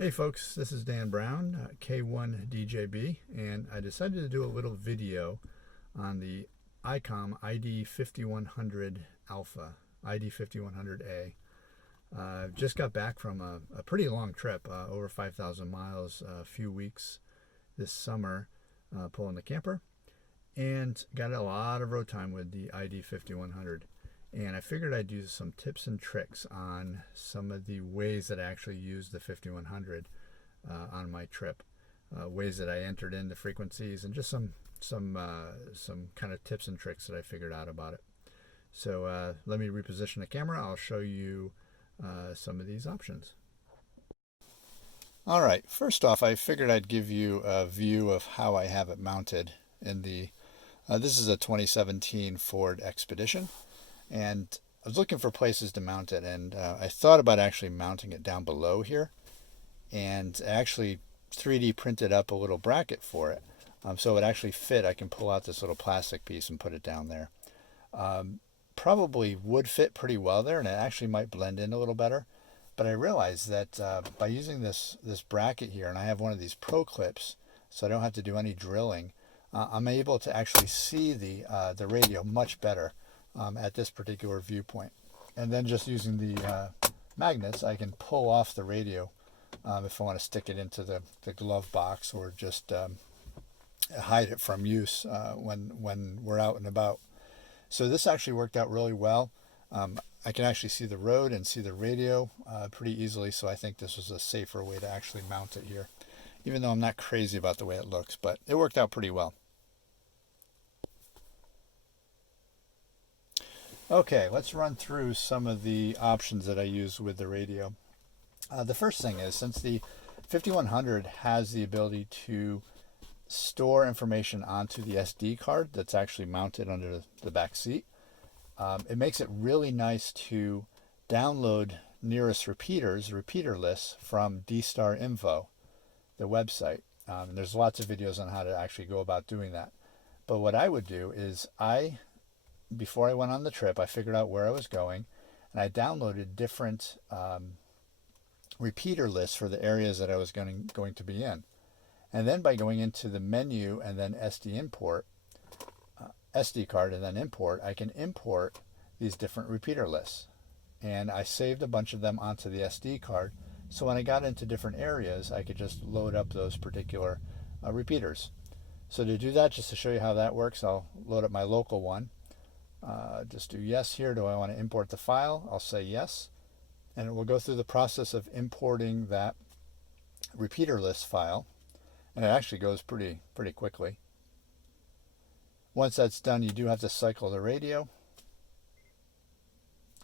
Hey folks, this is Dan Brown, K1DJB, and I decided to do a little video on the Icom ID-5100 Alpha, ID-5100a. Just got back from a pretty long trip, over 5,000 miles, a few weeks this summer, pulling the camper, and got a lot of road time with the ID-5100. And I figured I'd use some tips and tricks on some of the ways that I actually used the 5100 on my trip, ways that I entered in the frequencies, and just some kind of tips and tricks that I figured out about it. So let me reposition the camera. I'll show you some of these options. All right, first off, I figured I'd give you a view of how I have it mounted in the this is a 2017 Ford Expedition. And I was looking for places to mount it, and I thought about actually mounting it down below here, and I actually 3D printed up a little bracket for it, so it actually fit. I can pull out this little plastic piece and put it down there. Probably would fit pretty well there, and it actually might blend in a little better. But I realized that by using this bracket here, and I have one of these Pro clips, so I don't have to do any drilling, I'm able to actually see the radio much better. At this particular viewpoint, and then just using the magnets, I can pull off the radio if I want to stick it into the glove box, or just hide it from use when we're out and about. So this actually worked out really well. I can actually see the road and see the radio pretty easily, so I think this was a safer way to actually mount it here, even though I'm not crazy about the way it looks, but it worked out pretty well. Okay, let's run through some of the options that I use with the radio. The first thing is, since the 5100 has the ability to store information onto the SD card that's actually mounted under the back seat, it makes it really nice to download nearest repeaters, repeater lists from D-Star Info, the website. And there's lots of videos on how to actually go about doing that. But what I would do is before I went on the trip, I figured out where I was going, and I downloaded different repeater lists for the areas that I was going to be in. And then by going into the menu and then SD card and then import, I can import these different repeater lists. And I saved a bunch of them onto the SD card, so when I got into different areas, I could just load up those particular repeaters. So to do that, just to show you how that works, I'll load up my local one. Just do yes here. Do I want to import the file? I'll say yes, and it will go through the process of importing that repeater list file, and it actually goes pretty quickly. Once that's done, you do have to cycle the radio,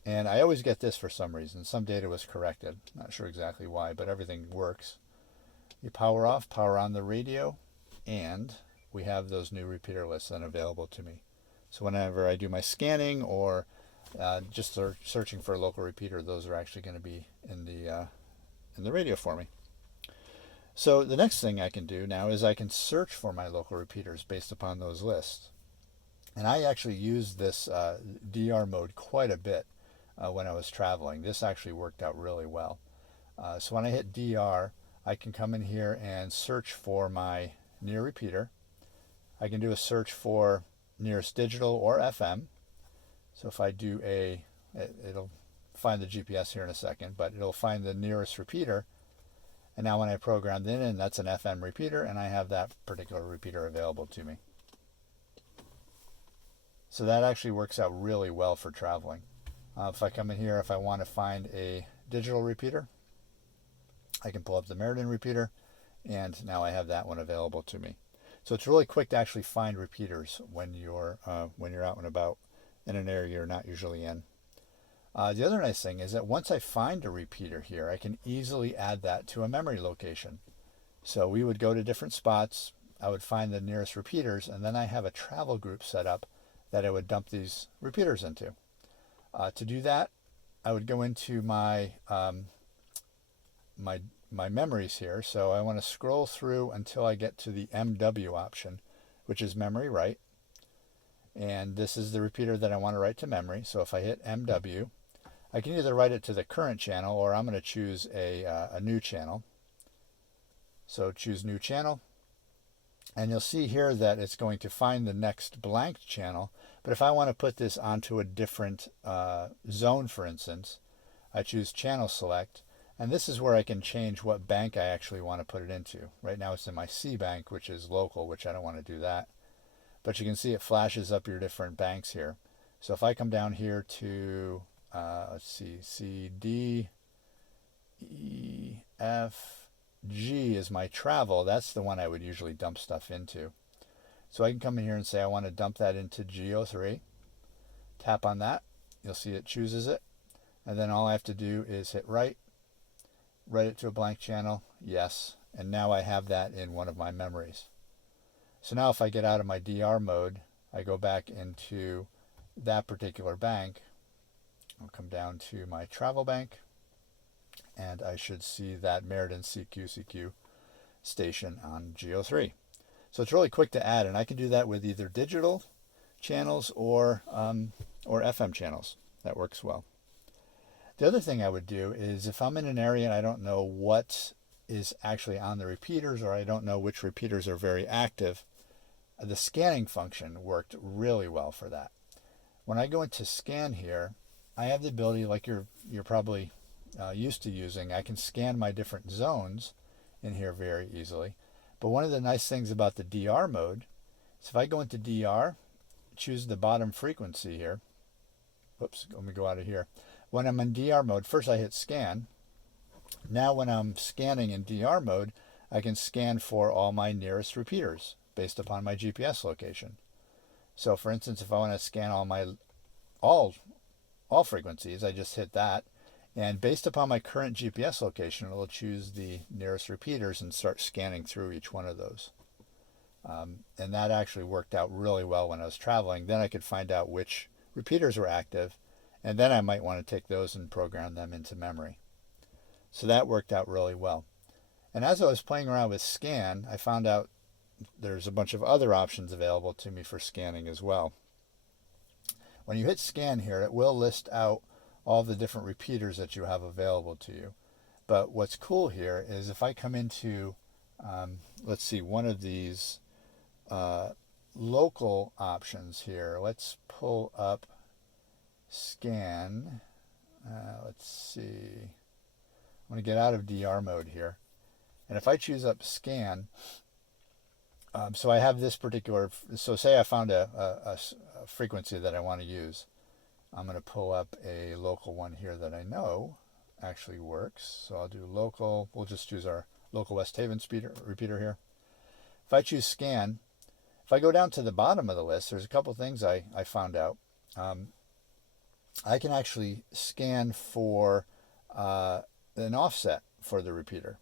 and I always get this for some reason. Some data was corrected, not sure exactly why, but everything works. You power off, power on the radio, and we have those new repeater lists then available to me. So whenever I do my scanning or just searching for a local repeater, those are actually going to be in the radio for me. So the next thing I can do now is I can search for my local repeaters based upon those lists. And I actually used this DR mode quite a bit when I was traveling. This actually worked out really well. So when I hit DR, I can come in here and search for my near repeater. I can do a search for nearest digital or FM. So if I do it'll find the GPS here in a second, but it'll find the nearest repeater. And now when I program that in, that's an FM repeater, and I have that particular repeater available to me. So that actually works out really well for traveling. If I come in here, if I want to find a digital repeater, I can pull up the Meriden repeater, and now I have that one available to me. So it's really quick to actually find repeaters when you're out and about in an area you're not usually in. The other nice thing is that once I find a repeater here, I can easily add that to a memory location. So we would go to different spots, I would find the nearest repeaters, and then I have a travel group set up that I would dump these repeaters into. To do that, I would go into my memories here. So I want to scroll through until I get to the MW option, which is memory write. And this is the repeater that I want to write to memory. So if I hit MW, I can either write it to the current channel, or I'm going to choose a new channel. So choose new channel, and you'll see here that it's going to find the next blank channel. But if I want to put this onto a different zone, for instance, I choose channel select, and this is where I can change what bank I actually want to put it into. Right now it's in my C bank, which is local, which I don't want to do that. But you can see it flashes up your different banks here. So if I come down here to, let's see, C, D, E, F, G is my travel. That's the one I would usually dump stuff into. So I can come in here and say I want to dump that into G03. Tap on that. You'll see it chooses it. And then all I have to do is hit write it to a blank channel, yes. And now I have that in one of my memories. So now if I get out of my DR mode, I go back into that particular bank. I'll come down to my travel bank, and I should see that Meriden CQ station on G03. So it's really quick to add, and I can do that with either digital channels or FM channels. That works well. The other thing I would do is if I'm in an area and I don't know what is actually on the repeaters, or I don't know which repeaters are very active, the scanning function worked really well for that. When I go into scan here, I have the ability, like you're probably used to using, I can scan my different zones in here very easily. But one of the nice things about the DR mode is if I go into DR, choose the bottom frequency here. Whoops, let me go out of here. When I'm in DR mode, first I hit scan. Now when I'm scanning in DR mode, I can scan for all my nearest repeaters based upon my GPS location. So for instance, if I want to scan all frequencies, I just hit that, and based upon my current GPS location, it'll choose the nearest repeaters and start scanning through each one of those. And that actually worked out really well when I was traveling. Then I could find out which repeaters were active, and then I might want to take those and program them into memory. So that worked out really well. And as I was playing around with scan, I found out there's a bunch of other options available to me for scanning as well. When you hit scan here, it will list out all the different repeaters that you have available to you. But what's cool here is if I come into, let's see, one of these local options here, let's pull up scan. Let's see. I'm going to get out of DR mode here. And if I choose up scan, so I have this particular, so say I found a frequency that I want to use. I'm going to pull up a local one here that I know actually works. So I'll do local, we'll just choose our local West Haven repeater here. If I choose scan, if I go down to the bottom of the list, there's a couple things I found out. I can actually scan for an offset for the repeater.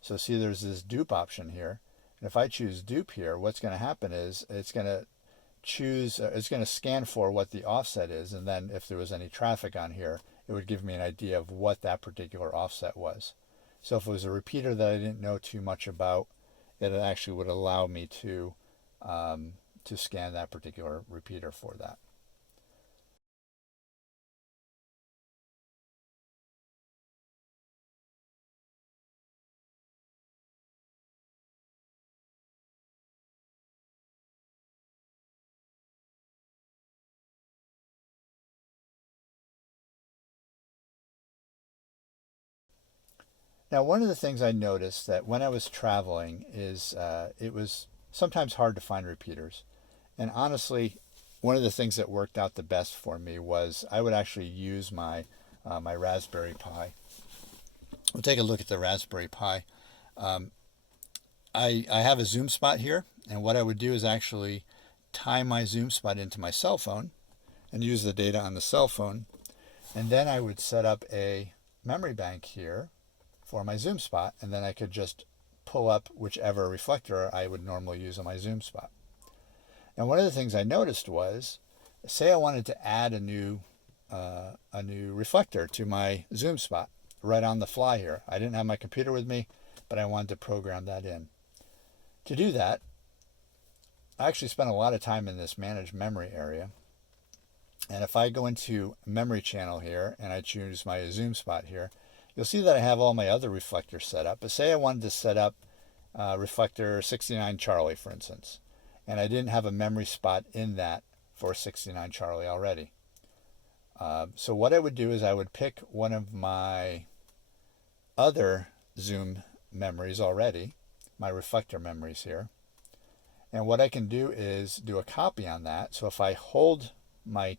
So see there's this dupe option here. And if I choose dupe here, what's going to happen is it's going to scan for what the offset is, and then if there was any traffic on here, it would give me an idea of what that particular offset was. So if it was a repeater that I didn't know too much about, it actually would allow me to scan that particular repeater for that. Now, one of the things I noticed that when I was traveling is it was sometimes hard to find repeaters. And honestly, one of the things that worked out the best for me was I would actually use my Raspberry Pi. We'll take a look at the Raspberry Pi. I have a zoom spot here, and what I would do is actually tie my zoom spot into my cell phone and use the data on the cell phone. And then I would set up a memory bank here for my zoom spot, and then I could just pull up whichever reflector I would normally use on my zoom spot. And one of the things I noticed was, say I wanted to add a new reflector to my zoom spot right on the fly here. I didn't have my computer with me, but I wanted to program that in. To do that, I actually spent a lot of time in this manage memory area. And if I go into memory channel here and I choose my zoom spot here, you'll see that I have all my other reflectors set up. But say I wanted to set up reflector 69 Charlie, for instance. And I didn't have a memory spot in that for 69 Charlie already. So what I would do is I would pick one of my other zoom memories already, my reflector memories here. And what I can do is do a copy on that. So if I hold my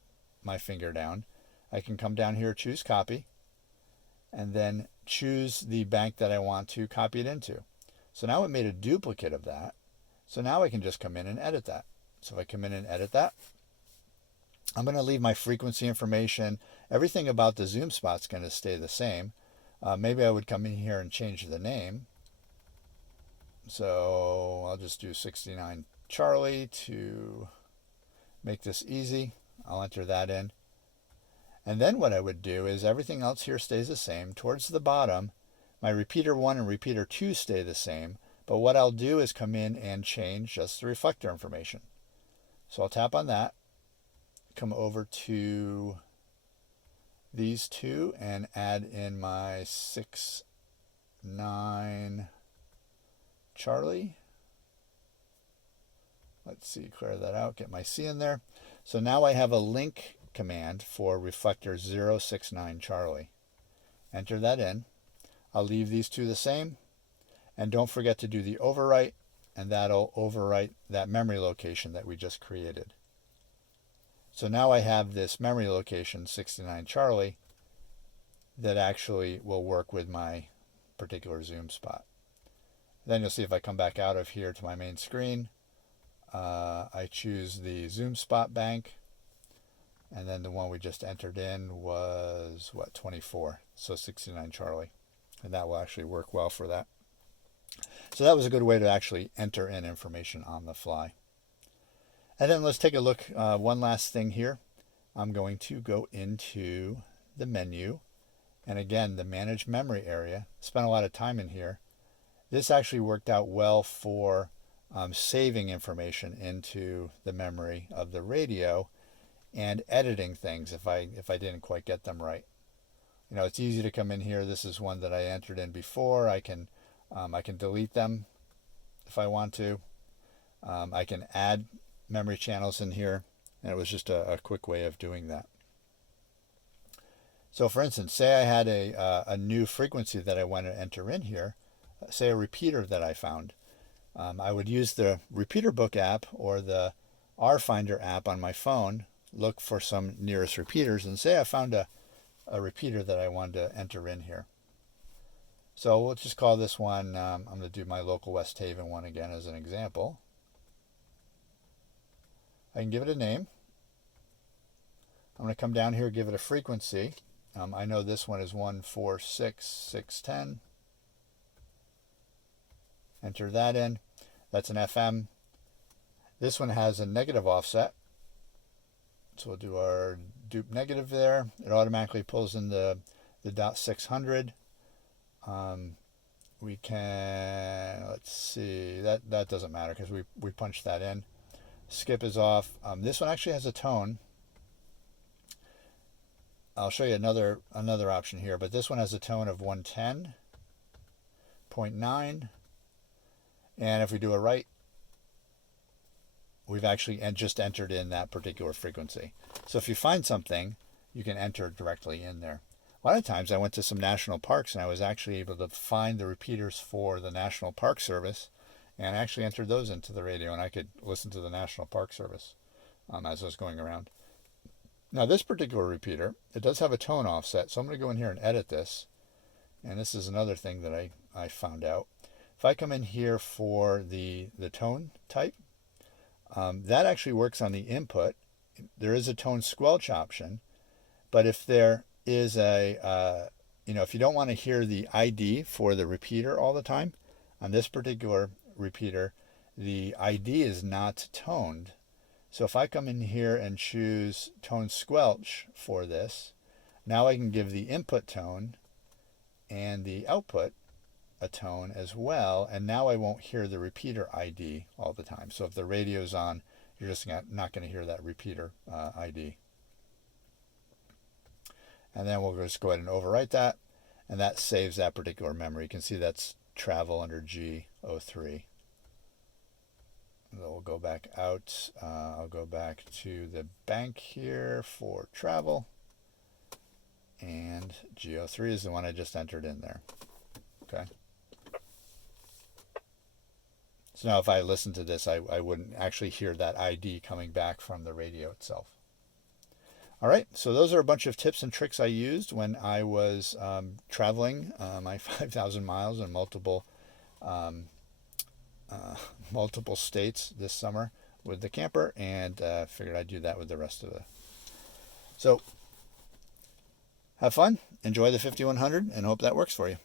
finger down, I can come down here, choose copy, and then choose the bank that I want to copy it into. So now it made a duplicate of that. So now I can just come in and edit that. So if I come in and edit that, I'm going to leave my frequency information. Everything about the zoom spot's going to stay the same. Maybe I would come in here and change the name. So I'll just do 69 Charlie to make this easy. I'll enter that in. And then what I would do is everything else here stays the same. Towards the bottom, my repeater 1 and repeater 2 stay the same. But what I'll do is come in and change just the reflector information. So I'll tap on that, come over to these two and add in my 69 Charlie. Let's see, clear that out, get my C in there. So now I have a link command for reflector 069 Charlie. Enter that in. I'll leave these two the same. And don't forget to do the overwrite, and that'll overwrite that memory location that we just created. So now I have this memory location, 69 Charlie, that actually will work with my particular zoom spot. Then you'll see if I come back out of here to my main screen, I choose the zoom spot bank, and then the one we just entered in was, 24, so 69 Charlie. And that will actually work well for that. So that was a good way to actually enter in information on the fly. And then let's take a look, one last thing here. I'm going to go into the menu, and again, the Manage Memory area. Spent a lot of time in here. This actually worked out well for saving information into the memory of the radio and editing things if I didn't quite get them right. You know, it's easy to come in here. This is one that I entered in before. I can delete them if I want to. I can add memory channels in here, and it was just a quick way of doing that. So for instance, say I had a new frequency that I want to enter in here, say a repeater that I found. I would use the Repeater Book app or the RFinder app on my phone, look for some nearest repeaters, and say I found a repeater that I wanted to enter in here. So we'll just call this one, I'm going to do my local West Haven one again as an example. I can give it a name. I'm going to come down here, give it a frequency. I know this one is 146,610. Enter that in. That's an FM. This one has a negative offset. So we'll do our dupe negative there. It automatically pulls in the .600. We can, let's see, that doesn't matter because we punched that in. Skip is off. This one actually has a tone. I'll show you another option here, but this one has a tone of 110.9. And if we do a write, we've actually just entered in that particular frequency. So if you find something, you can enter directly in there. A lot of times I went to some national parks and I was actually able to find the repeaters for the National Park Service and actually entered those into the radio, and I could listen to the National Park Service as I was going around. Now this particular repeater, it does have a tone offset, so I'm going to go in here and edit this. And this is another thing that I found out. If I come in here for the tone type, that actually works on the input. There is a tone squelch option, but if there is if you don't want to hear the ID for the repeater all the time, on this particular repeater, the ID is not toned. So if I come in here and choose tone squelch for this, now I can give the input tone and the output a tone as well, and now I won't hear the repeater ID all the time. So if the radio's on, you're just not going to hear that repeater ID. And then we'll just go ahead and overwrite that, and that saves that particular memory. You can see that's travel under G03. We'll go back out. I'll go back to the bank here for travel. And G03 is the one I just entered in there. Okay. So now if I listen to this, I wouldn't actually hear that ID coming back from the radio itself. All right, so those are a bunch of tips and tricks I used when I was traveling my 5,000 miles in multiple states this summer with the camper, and figured I'd do that with the rest of the. So have fun, enjoy the 5100, and hope that works for you.